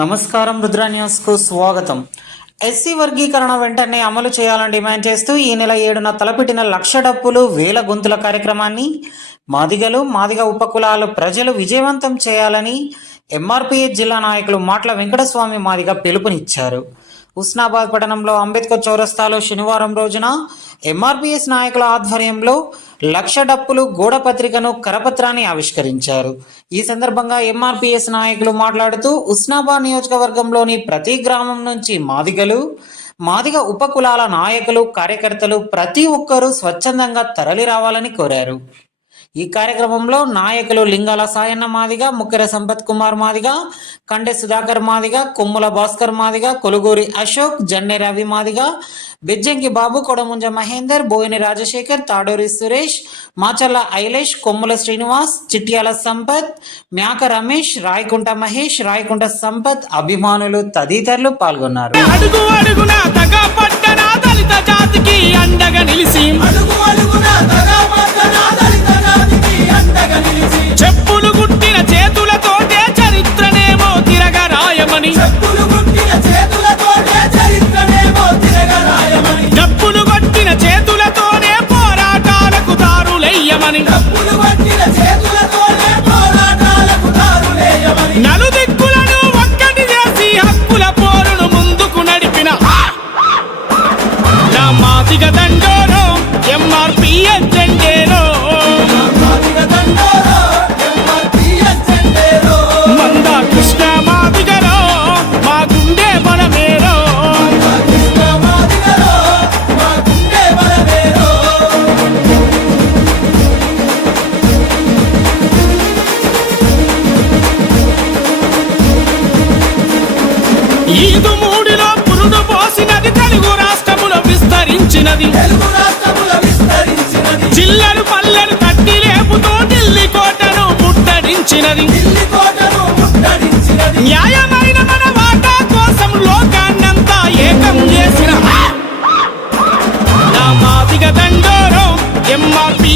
నమస్కారం రుద్ర న్యూస్కు స్వాగతం. ఎస్సీ వర్గీకరణ వెంటనే అమలు చేయాలని డిమాండ్ చేస్తూ ఈ నెల ఏడున తలపెట్టిన లక్ష డప్పులు వేల గొంతుల కార్యక్రమాన్ని మాదిగలు మాదిగ ఉపకులాలు ప్రజలు విజయవంతం చేయాలని ఎంఆర్పీఎస్ జిల్లా నాయకులు మాట్ల వెంకటస్వామి మాదిగ పిలుపునిచ్చారు. ఉస్నాబాద్ పట్టణంలో అంబేద్కర్ చౌరస్తాలో శనివారం రోజున ఎంఆర్పీఎస్ నాయకుల ఆధ్వర్యంలో లక్ష డప్పులు గోడపత్రికను కరపత్రాన్ని ఆవిష్కరించారు. ఈ సందర్భంగా ఎంఆర్పిఎస్ నాయకులు మాట్లాడుతూ ఉస్నాబాద్ నియోజకవర్గంలోని ప్రతి గ్రామం నుంచి మాదిగలు మాదిగ ఉపకులాల నాయకులు కార్యకర్తలు ప్రతి ఒక్కరూ స్వచ్ఛందంగా తరలి రావాలని కోరారు. ఈ కార్యక్రమంలో నాయకులు లింగాల సాయన్న మాదిగ ముక్కెర సంపత్ కుమార్ మాదిగ కండె సుధాకర్ మాదిగ కొమ్ముల భాస్కర్ మాదిగ కొలుగూరి అశోక్ జన్నె రవి మాదిగ బెజ్జంకి బాబు కొడముంజ మహేందర్ బోయిని రాజశేఖర్ తాడూరి సురేష్ మాచల్ల ఐలేష్ కొమ్ముల శ్రీనివాస్ చిట్యాల సంపత్ మ్యాక రమేష్ రాయకుంట మహేష్ రాయకుంట సంపత్ అభిమానులు తదితరులు పాల్గొన్నారు. money. ఈదు మూడిలో పురుడు పోసినది తెలుగు రాష్ట్రములో విస్తరించినది. జిల్లలు పల్లెలు తట్టి లేపుతూ ఢిల్లీ కోటను ముట్టడించినది. న్యాయమైన మన వాటా కోసం లోకాన్నంతా ఏకం చేసిన నా మాదిగ దండోరో ఎంఆర్పి